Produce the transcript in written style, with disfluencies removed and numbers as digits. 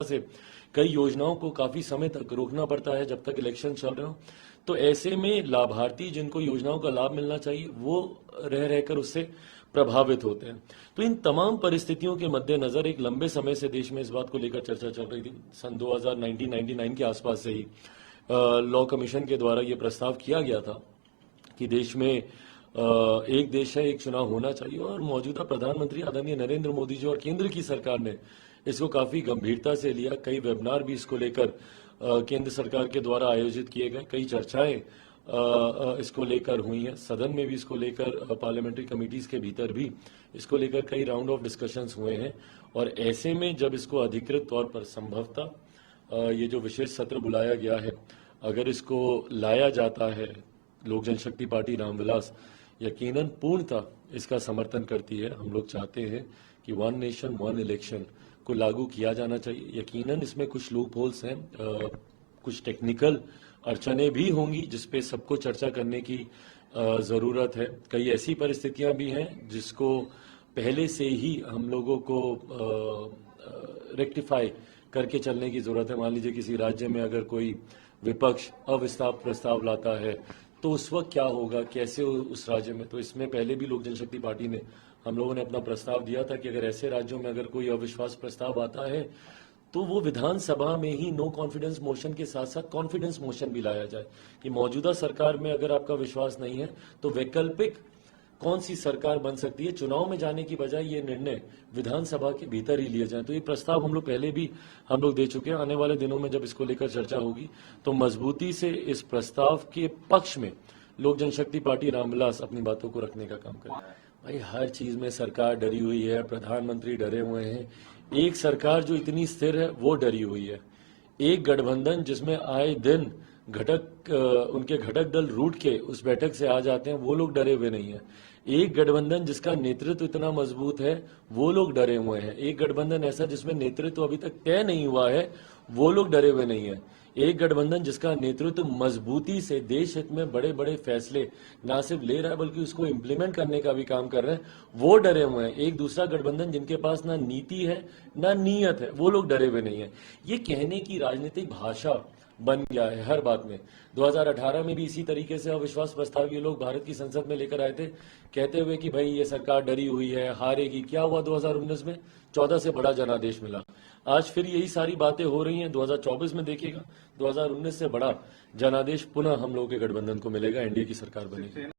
से कई योजनाओं को काफी समय तक रोकना पड़ता है जब तक इलेक्शन चल रहे हो। तो ऐसे में लाभार्थी जिनको योजनाओं का लाभ मिलना चाहिए वो रह रहकर उससे प्रभावित होते हैं। तो इन तमाम परिस्थितियों के मद्देनजर एक लंबे समय से देश में इस बात को लेकर चर्चा चल रही थी। सन 1999 के आसपास से ही लॉ कमीशन के द्वारा ये प्रस्ताव किया गया था कि देश में एक देश है एक चुनाव होना चाहिए, और मौजूदा प्रधानमंत्री आदरणीय नरेंद्र मोदी जी और केंद्र की सरकार ने इसको काफी गंभीरता से लिया। कई वेबिनार भी इसको लेकर केंद्र सरकार के द्वारा आयोजित किए गए, कई चर्चाएं इसको लेकर हुई हैं, सदन में भी इसको लेकर पार्लियामेंट्री कमिटीज के भीतर भी इसको लेकर कई राउंड ऑफ डिस्कशंस हुए हैं। और ऐसे में जब इसको अधिकृत तौर पर संभवतः ये जो विशेष सत्र बुलाया गया है, अगर इसको लाया जाता है, लोक जनशक्ति पार्टी रामविलास यकीनन पूर्णतः इसका समर्थन करती है। हम लोग चाहते हैं कि वन नेशन वन इलेक्शन को लागू किया जाना चाहिए। यकीनन इसमें कुछ लूप होल्स हैं, कुछ टेक्निकल अड़चने भी होंगी जिसपे सबको चर्चा करने की ज़रूरत है। कई ऐसी परिस्थितियां भी हैं जिसको पहले से ही हम लोगों को रेक्टिफाई करके चलने की ज़रूरत है। मान लीजिए किसी राज्य में अगर कोई विपक्ष अविश्वास प्रस्ताव लाता है तो उस वक्त क्या होगा, कैसे उस राज्य में। तो इसमें पहले भी लोक जनशक्ति पार्टी ने, हम लोगों ने अपना प्रस्ताव दिया था कि अगर ऐसे राज्यों में अगर कोई अविश्वास प्रस्ताव आता है तो वो विधानसभा में ही नो कॉन्फिडेंस मोशन के साथ साथ कॉन्फिडेंस मोशन भी लाया जाए कि मौजूदा सरकार में अगर आपका विश्वास नहीं है तो वैकल्पिक कौन सी सरकार बन सकती है। चुनाव में जाने की बजाय ये निर्णय विधानसभा के भीतर ही लिए जाए। तो ये प्रस्ताव हम लोग पहले भी हम लोग दे चुके हैं। आने वाले दिनों में जब इसको लेकर चर्चा होगी तो मजबूती से इस प्रस्ताव के पक्ष में लोक जनशक्ति पार्टी रामविलास अपनी बातों को रखने का काम करे। भाई हर चीज में सरकार डरी हुई है, प्रधानमंत्री डरे हुए हैं। एक सरकार जो इतनी स्थिर है वो डरी हुई है। एक गठबंधन जिसमें आए दिन उनके घटक दल रूट के उस बैठक से आ जाते हैं, वो लोग डरे हुए नहीं है। एक गठबंधन जिसका नेतृत्व इतना मजबूत है वो लोग डरे हुए हैं। एक गठबंधन ऐसा जिसमें नेतृत्व अभी तक तय नहीं हुआ है वो लोग डरे हुए नहीं है। एक गठबंधन जिसका नेतृत्व मजबूती से देश हित में बड़े बड़े फैसले ना सिर्फ ले रहा है बल्कि उसको इम्प्लीमेंट करने का भी काम कर रहे हैं, वो डरे हुए हैं। एक दूसरा गठबंधन जिनके पास ना नीति है ना नीयत है, वो लोग डरे हुए नहीं है। ये कहने की राजनीतिक भाषा बन गया है हर बात में। 2018 में भी इसी तरीके से अविश्वास प्रस्ताव ये लोग भारत की संसद में लेकर आए थे, कहते हुए कि भाई ये सरकार डरी हुई है, हारेगी। क्या हुआ 2019 में? 14 से बड़ा जनादेश मिला। आज फिर यही सारी बातें हो रही हैं। 2024 में देखिएगा 2019 से बड़ा जनादेश पुनः हम लोगों के गठबंधन को मिलेगा, एनडीए की सरकार बनेगी।